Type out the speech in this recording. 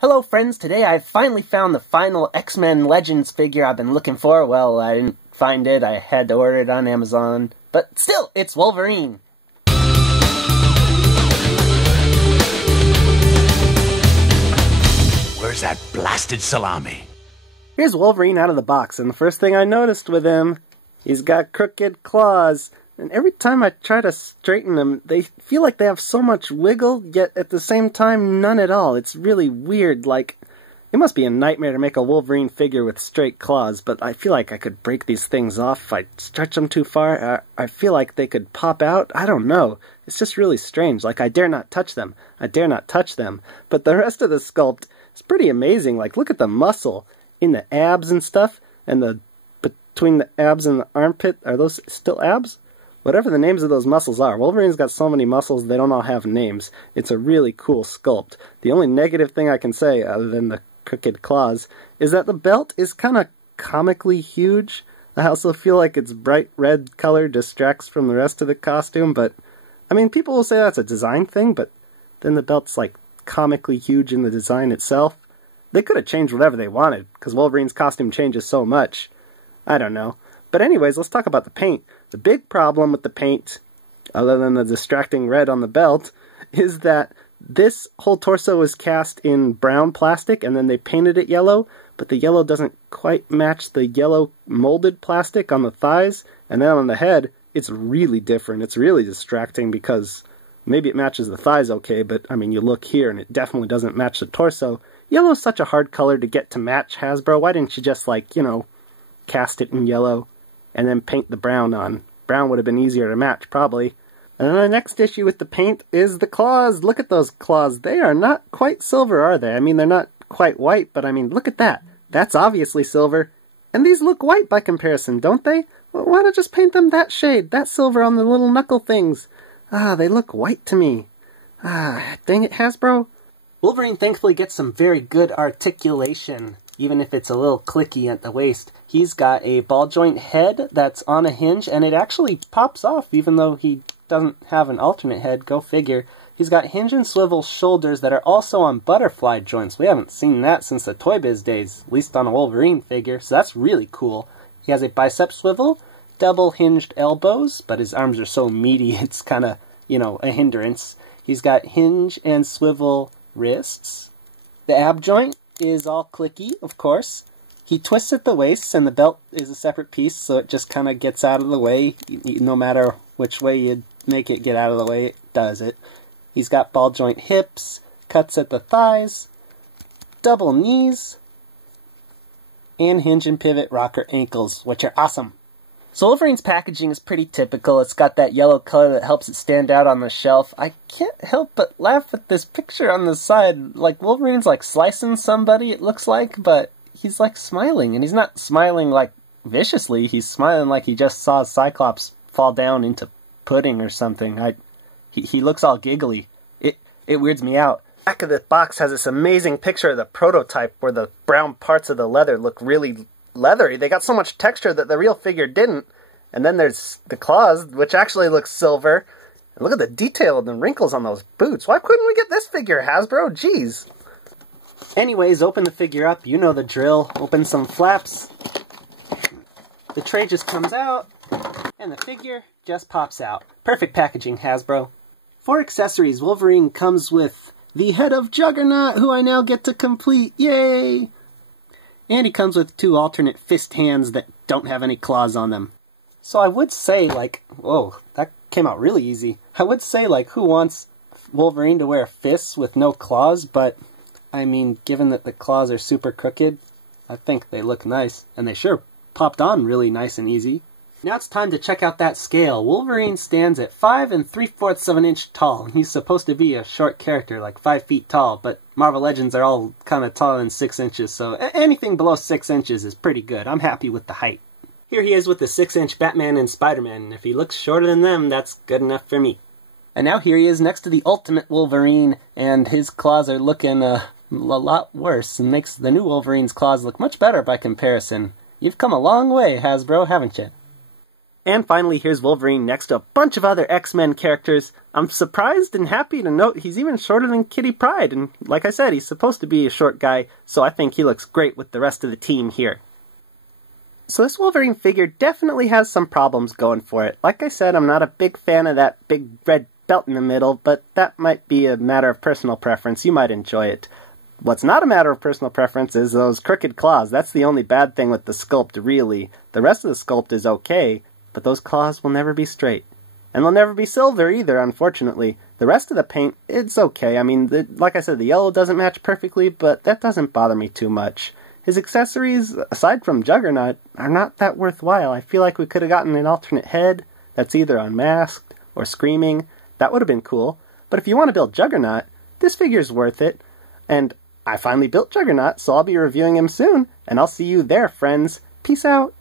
Hello friends, today I've finally found the final X-Men Legends figure I've been looking for. Well, I didn't find it, I had to order it on Amazon. But still, it's Wolverine! Where's that blasted salami? Here's Wolverine out of the box, and the first thing I noticed with him, he's got crooked claws. And every time I try to straighten them, they feel like they have so much wiggle, yet at the same time, none at all. It's really weird, like, it must be a nightmare to make a Wolverine figure with straight claws, but I feel like I could break these things off if I stretch them too far. I feel like they could pop out. I don't know. It's just really strange. Like, I dare not touch them. I dare not touch them. But the rest of the sculpt is pretty amazing. Like, look at the muscle in the abs and stuff, and between the abs and the armpit. Are those still abs? Whatever the names of those muscles are, Wolverine's got so many muscles they don't all have names. It's a really cool sculpt. The only negative thing I can say, other than the crooked claws, is that the belt is kind of comically huge. I also feel like its bright red color distracts from the rest of the costume, but, I mean, people will say that's a design thing, but then the belt's, like, comically huge in the design itself. They could have changed whatever they wanted, because Wolverine's costume changes so much. I don't know. But anyways, let's talk about the paint. The big problem with the paint, other than the distracting red on the belt, is that this whole torso was cast in brown plastic and then they painted it yellow, but the yellow doesn't quite match the yellow molded plastic on the thighs, and then on the head, it's really different. It's really distracting because maybe it matches the thighs okay, but I mean, you look here and it definitely doesn't match the torso. Yellow is such a hard color to get to match, Hasbro. Why didn't you just, like, you know, cast it in yellow and then paint the brown on? Brown would have been easier to match, probably. And then the next issue with the paint is the claws. Look at those claws. They are not quite silver, are they? I mean, they're not quite white, but I mean, look at that. That's obviously silver. And these look white by comparison, don't they? Well, why not just paint them that shade, that silver on the little knuckle things? Ah, they look white to me. Ah, dang it, Hasbro. Wolverine thankfully gets some very good articulation, even if it's a little clicky at the waist. He's got a ball joint head that's on a hinge, and it actually pops off, even though he doesn't have an alternate head. Go figure. He's got hinge and swivel shoulders that are also on butterfly joints. We haven't seen that since the Toy Biz days, at least on a Wolverine figure, so that's really cool. He has a bicep swivel, double hinged elbows, but his arms are so meaty it's kind of, you know, a hindrance. He's got hinge and swivel wrists. The ab joint is all clicky, of course. He twists at the waist, and the belt is a separate piece, so it just kind of gets out of the way. No matter which way you make it get out of the way, it does it. He's got ball joint hips, cuts at the thighs, double knees, and hinge and pivot rocker ankles, which are awesome. So Wolverine's packaging is pretty typical. It's got that yellow color that helps it stand out on the shelf. I can't help but laugh at this picture on the side. Like, Wolverine's like slicing somebody, it looks like, but he's like smiling. And he's not smiling like viciously. He's smiling like he just saw Cyclops fall down into pudding or something. He looks all giggly. It weirds me out. The back of the box has this amazing picture of the prototype where the brown parts of the leather look really leathery. They got so much texture that the real figure didn't. And then there's the claws, which actually looks silver. And look at the detail of the wrinkles on those boots. Why couldn't we get this figure, Hasbro? Jeez. Anyways, open the figure up. You know the drill. Open some flaps. The tray just comes out. And the figure just pops out. Perfect packaging, Hasbro. For accessories, Wolverine comes with the head of Juggernaut, who I now get to complete. Yay! And he comes with two alternate fist hands that don't have any claws on them. So I would say, like, whoa, that came out really easy. I would say, like, who wants Wolverine to wear fists with no claws? But, I mean, given that the claws are super crooked, I think they look nice. And they sure popped on really nice and easy. Now it's time to check out that scale. Wolverine stands at 5 3/4 of an inch tall. He's supposed to be a short character, like 5 feet tall, but Marvel Legends are all kind of taller than 6 inches, so anything below 6 inches is pretty good. I'm happy with the height. Here he is with the 6-inch Batman and Spider-Man, and if he looks shorter than them, that's good enough for me. And now here he is next to the Ultimate Wolverine, and his claws are looking a lot worse, and makes the new Wolverine's claws look much better by comparison. You've come a long way, Hasbro, haven't you? And finally, here's Wolverine next to a bunch of other X-Men characters. I'm surprised and happy to note he's even shorter than Kitty Pryde, and like I said, he's supposed to be a short guy, so I think he looks great with the rest of the team here. So this Wolverine figure definitely has some problems going for it. Like I said, I'm not a big fan of that big red belt in the middle, but that might be a matter of personal preference. You might enjoy it. What's not a matter of personal preference is those crooked claws. That's the only bad thing with the sculpt, really. The rest of the sculpt is okay, but those claws will never be straight. And they'll never be silver either, unfortunately. The rest of the paint, it's okay. I mean, like I said, the yellow doesn't match perfectly, but that doesn't bother me too much. His accessories, aside from Juggernaut, are not that worthwhile. I feel like we could have gotten an alternate head that's either unmasked or screaming. That would have been cool. But if you want to build Juggernaut, this figure's worth it. And I finally built Juggernaut, so I'll be reviewing him soon. And I'll see you there, friends. Peace out.